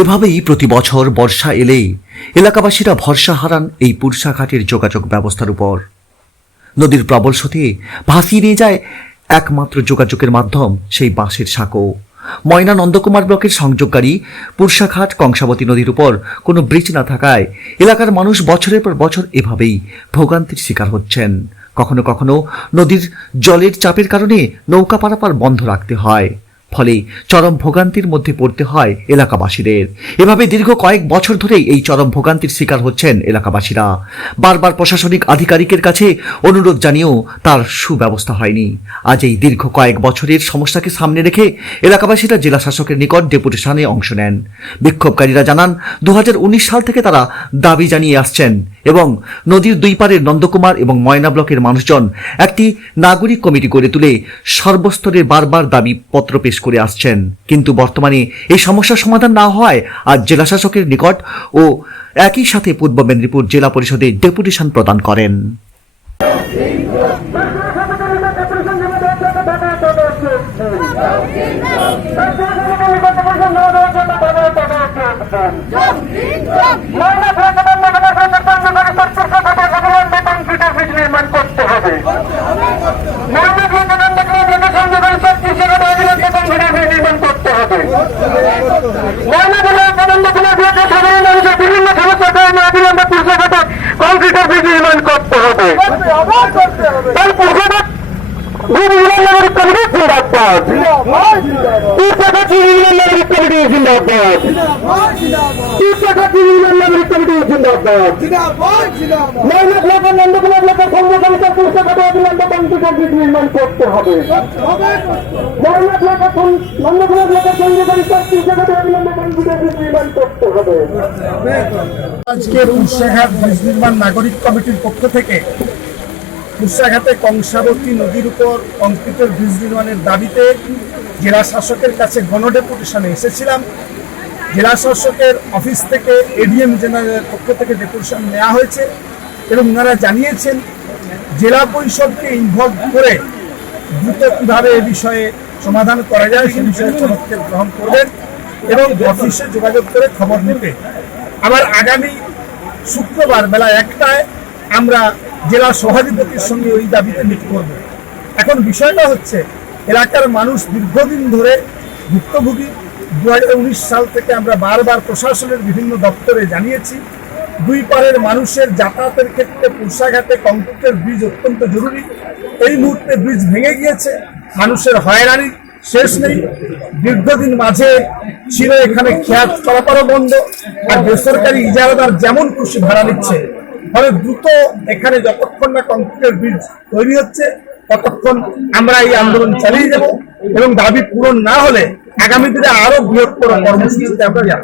এভাবেই প্রতি বছর বর্ষা এলেই এলাকাবাসীরা ভরসা হারান এই পুরসাঘাটের যোগাযোগ ব্যবস্থার উপর। নদীর প্রবল স্রোতে ভাসিয়ে নিয়ে যায় একমাত্র যোগাযোগের মাধ্যম সেই বাঁশের সাঁকো। ময়না নন্দকুমার ব্লকের সংযোগকারী পুরসাঘাট কংসাবতী নদীর উপর কোনো ব্রিজ না থাকায় এলাকার মানুষ বছরের পর বছর এভাবেই ভোগান্তির শিকার হচ্ছেন। কখনো কখনো নদীর জলের চাপের কারণে নৌকা পারাপার বন্ধ রাখতে হয়, ফলে চরম ভোগান্তির মধ্যে পড়তে হয় এলাকাবাসীদের। এভাবে দীর্ঘ কয়েক বছর ধরেই এই চরম ভোগান্তির শিকার হচ্ছেন এলাকাবাসীরা। বারবার প্রশাসনিক আধিকারিকের কাছে অনুরোধ জানিয়েও তার সুব্যবস্থা হয়নি। আজ এই দীর্ঘ কয়েক বছরের সমস্যাকে সামনে রেখে এলাকাবাসীরা জেলা শাসকের নিকট ডেপুটেশনে অংশ নেন। বিক্ষোভকারীরা জানান 2019 সাল থেকে তারা দাবি জানিয়ে আসছেন এবং নদীর দুই পারের নন্দকুমার এবং ময়না ব্লকের মানুষজন একটি নাগরিক কমিটি গড়ে তুলে সর্বস্তরের বারবার দাবি পত্র পেশ করে আসছেন। কিন্তু বর্তমানে এই সমস্যার সমাধান না হয় আজ জেলা শাসকের নিকট ও একই সাথে পূর্ব মেদিনীপুর জেলা পরিষদে ডেপুটেশন প্রদান করেন। আজকে পুরসাঘাট ব্রিজ নির্মাণ নাগরিক কমিটির পক্ষ থেকে পুরসাঘাটে কংসাবতী নদীর উপর কংক্রিটের ব্রিজ নির্মাণের দাবিতে জেলা শাসকের কাছে গণডেপুটেশনে এসেছিলাম। জেলা শাসকের অফিস থেকে এডিএম জেনারেলের পক্ষ থেকে ডেপুটেশন নেওয়া হয়েছে এবং ওনারা জানিয়েছেন জেলা পরিষদকে ইনভলভ করে দ্রুত কীভাবে এ বিষয়ে সমাধান করা যায় সে বিষয়ে পদক্ষেপ গ্রহণ করবেন এবং অফিসে যোগাযোগ করে খবর নেবে। আবার আগামী শুক্রবার বেলা 1টায় আমরা জেলা সভাধিপতির সঙ্গে ওই দাবিতে মিট করব। এখন বিষয়টা হচ্ছে এলাকার মানুষ দীর্ঘদিন ধরে ভুক্তভোগী। 2019 সাল থেকে আমরা বারবার প্রশাসনের বিভিন্ন দপ্তরে জানিয়েছি দুই পারের মানুষের যাতায়াতের ক্ষেত্রে পুরসাঘাটে কংক্রিটের ব্রিজ অত্যন্ত জরুরি। এই মুহূর্তে ব্রিজ ভেঙে গিয়েছে, মানুষের হয়রানির শেষ নেই। দীর্ঘদিন মাঝে ছিল এখানে খেয়াত চলাচলও বন্ধ, আর বেসরকারি ইজারাদার যেমন খুশি ভাড়া নিচ্ছে। ফলে দ্রুত এখানে যতক্ষণ না কংক্রিটের ব্রিজ তৈরি হচ্ছে ততক্ষণ আমরা এই আন্দোলন চালিয়ে যাব এবং দাবি পূরণ না হলে আগামী দিনে আরো বৃহত্তর কর্মসূচিতে আমরা যাব।